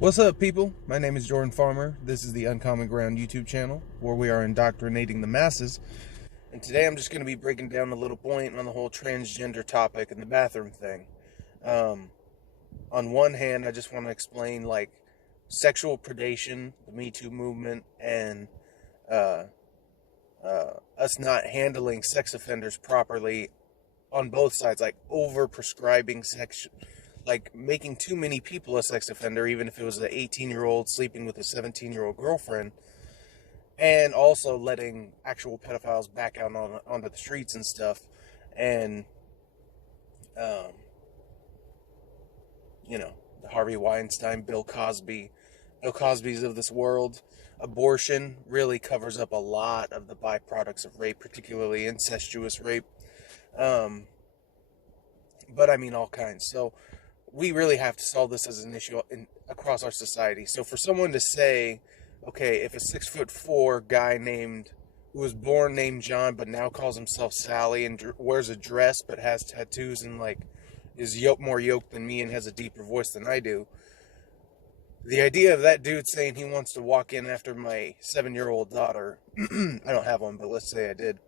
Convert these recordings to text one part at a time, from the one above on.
What's up, people? My name is Jordan Farmer. This is the Uncommon Ground YouTube channel, where we are indoctrinating the masses. And today I'm just going to be breaking down a little point on the whole transgender topic and the bathroom thing. Um, on one hand, I just want to explain, sexual predation, the Me Too movement, and uh, us not handling sex offenders properly on both sides, like over-prescribing sex, like making too many people a sex offender, even if it was an 18-year-old sleeping with a 17-year-old girlfriend, and also letting actual pedophiles back out onto the streets and stuff, and um, the Harvey Weinstein, Bill Cosby's of this world. Abortion really covers up a lot of the byproducts of rape, particularly incestuous rape. Um, but I mean all kinds. So we really have to solve this as an issue across our society. So for someone to say, okay, if a 6'4" guy who was born named John but now calls himself Sally and wears a dress but has tattoos and is more yoked than me and has a deeper voice than I do, the idea of that dude saying he wants to walk in after my 7-year-old daughter, I don't have one, but let's say I did,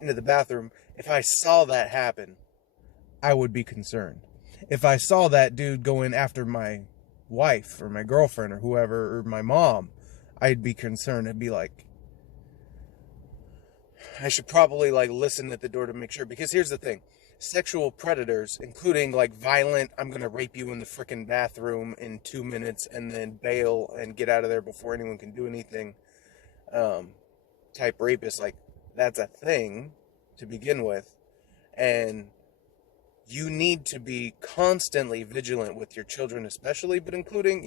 into the bathroom, if I saw that happen, I would be concerned. If I saw that dude going after my wife or my girlfriend or whoever or my mom, I'd be concerned. I'd be like, I should probably listen at the door to make sure. Because here's the thing. Sexual predators, including violent, I'm going to rape you in the frickin' bathroom in 2 minutes and then bail and get out of there before anyone can do anything, type rapists, that's a thing to begin with. And you need to be constantly vigilant with your children, especially, but including,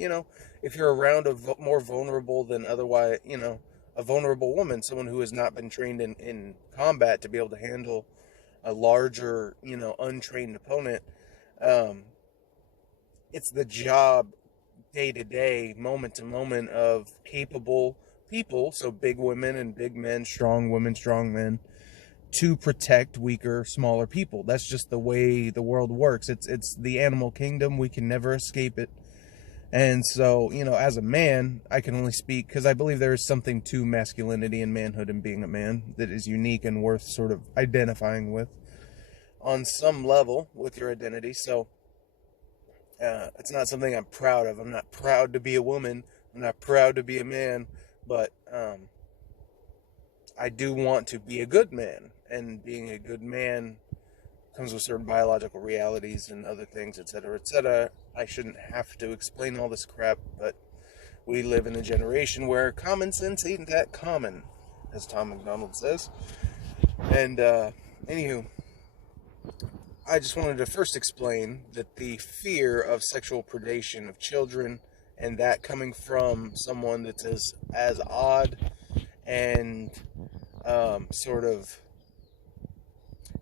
if you're around a more vulnerable than otherwise, a vulnerable woman, someone who has not been trained in combat to be able to handle a larger, untrained opponent. It's the job day to day, moment to moment of capable people, so big women and big men, strong women, strong men, to protect weaker, smaller people. That's just the way the world works. It's the animal kingdom. We can never escape it. And so, as a man, I can only speak because I believe there is something to masculinity and manhood and being a man that is unique and worth sort of identifying with on some level with your identity. So it's not something I'm proud of. I'm not proud to be a woman. I'm not proud to be a man, but I do want to be a good man, and being a good man comes with certain biological realities and other things, etc., etc. I shouldn't have to explain all this crap, but we live in a generation where common sense ain't that common, as Tom McDonald says. And anywho, I just wanted to first explain that the fear of sexual predation of children, and that coming from someone that's as odd and sort of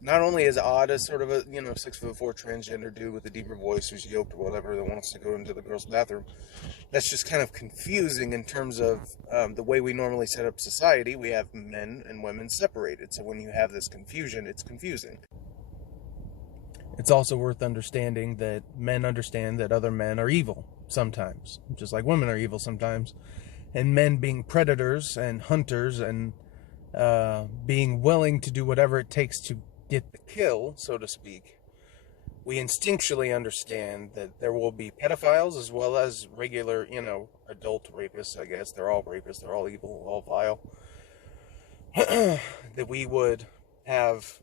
not only as odd as sort of a 6'4" transgender dude with a deeper voice who's yoked or whatever that wants to go into the girls' bathroom. That's just kind of confusing in terms of the way we normally set up society. We have men and women separated, so when you have this confusion, it's confusing. It's also worth understanding that men understand that other men are evil sometimes, just like women are evil sometimes. And men being predators and hunters and being willing to do whatever it takes to get the kill, so to speak, we instinctually understand that there will be pedophiles as well as regular, adult rapists, I guess. They're all rapists, they're all evil, all vile. That we would have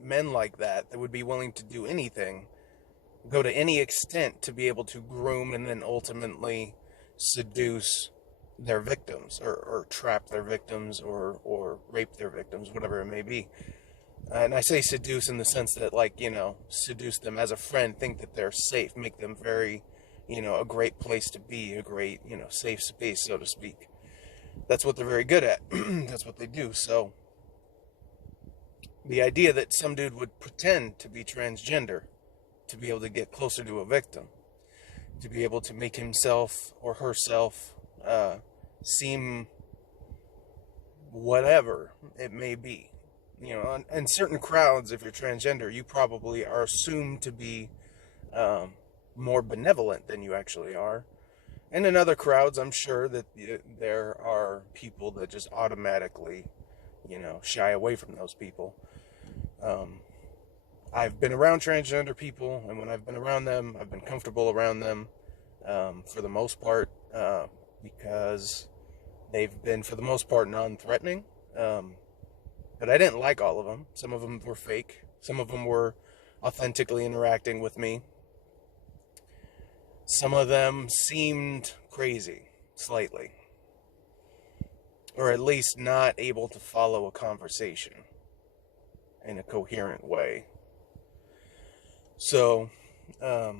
men like that would be willing to do anything, go to any extent to be able to groom and then ultimately seduce their victims or trap their victims or rape their victims, whatever it may be. And I say seduce in the sense that, seduce them as a friend, think that they're safe, make them very, a great place to be, a great, safe space, so to speak. That's what they're very good at. That's what they do. So the idea that some dude would pretend to be transgender to be able to get closer to a victim, to be able to make himself or herself seem whatever it may be, You know, in certain crowds, if you're transgender, you probably are assumed to be more benevolent than you actually are. And in other crowds, I'm sure that there are people that just automatically, you know, shy away from those people. I've been around transgender people, and when I've been around them, I've been comfortable around them for the most part, because they've been, for the most part, non-threatening. But I didn't like all of them. Some of them were fake. Some of them were authentically interacting with me. Some of them seemed crazy, slightly. Or at least not able to follow a conversation in a coherent way. So, yeah,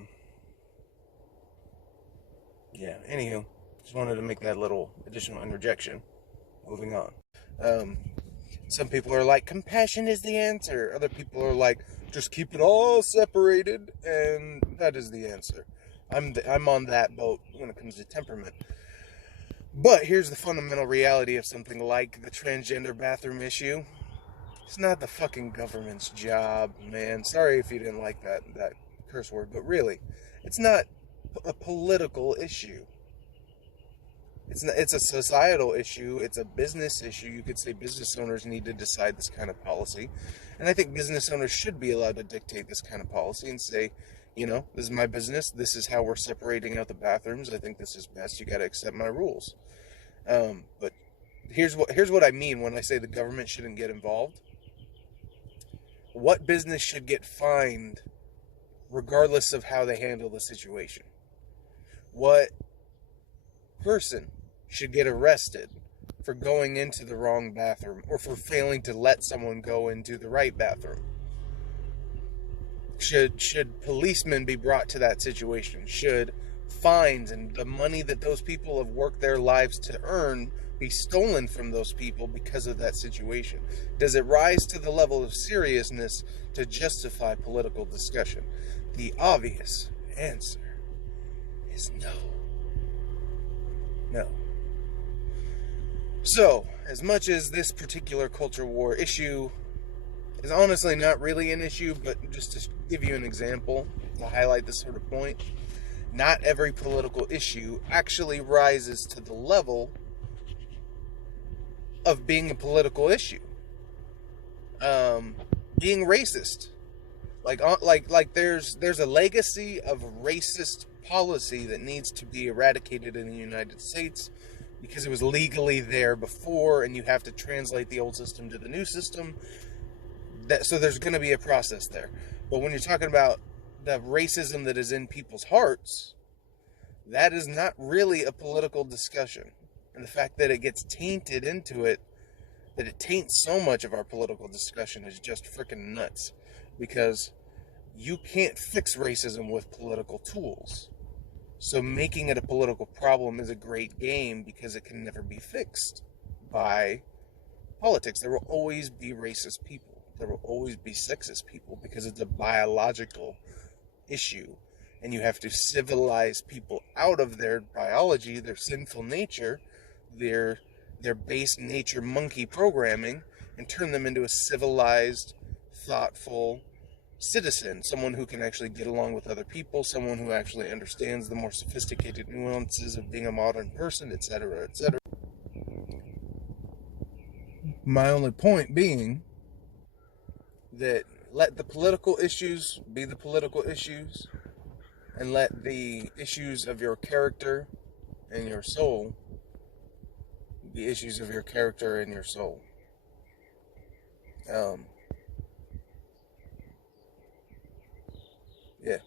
anywho, just wanted to make that little additional interjection. Moving on. Some people are like, compassion is the answer. Other people are like, just keep it all separated, and that is the answer. I'm on that boat when it comes to temperament. But here's the fundamental reality of something like the transgender bathroom issue. It's not the fucking government's job, man. Sorry if you didn't like that curse word, but really, it's not a political issue. It's a societal issue. It's a business issue. You could say business owners need to decide this kind of policy. And I think business owners should be allowed to dictate this kind of policy and say, you know, this is my business. This is how we're separating out the bathrooms. I think this is best. You got to accept my rules. But here's what I mean when I say the government shouldn't get involved. What business should get fined regardless of how they handle the situation? What person should get arrested for going into the wrong bathroom or for failing to let someone go into the right bathroom? Should policemen be brought to that situation? Should fines and the money that those people have worked their lives to earn be stolen from those people because of that situation? Does it rise to the level of seriousness to justify political discussion? The obvious answer is no. No. So, as much as this particular culture war issue is honestly not really an issue, but just to give you an example to highlight this sort of point, not every political issue actually rises to the level of being a political issue. Being racist, like there's a legacy of racist policy that needs to be eradicated in the United States because it was legally there before, and you have to translate the old system to the new system. So there's going to be a process there. But when you're talking about the racism that is in people's hearts, that is not really a political discussion. And the fact that it gets tainted into it, that it taints so much of our political discussion, is just freaking nuts. Because you can't fix racism with political tools. So making it a political problem is a great game because it can never be fixed by politics. There will always be racist people. There will always be sexist people because it's a biological issue. And you have to civilize people out of their biology, their sinful nature, their base nature monkey programming, and turn them into a civilized, thoughtful citizen, someone who can actually get along with other people, someone who actually understands the more sophisticated nuances of being a modern person, etc., etc. My only point being that let the political issues be the political issues, and let the issues of your character and your soul be issues of your character and your soul. Yeah.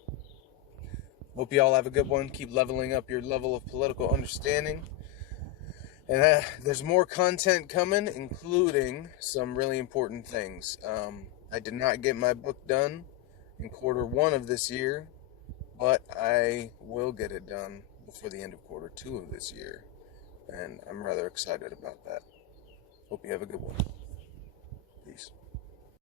Hope you all have a good one. Keep leveling up your level of political understanding. And there's more content coming, including some really important things. I did not get my book done in Q1 of this year, but I will get it done before the end of Q2 of this year. And I'm rather excited about that. Hope you have a good one. Peace.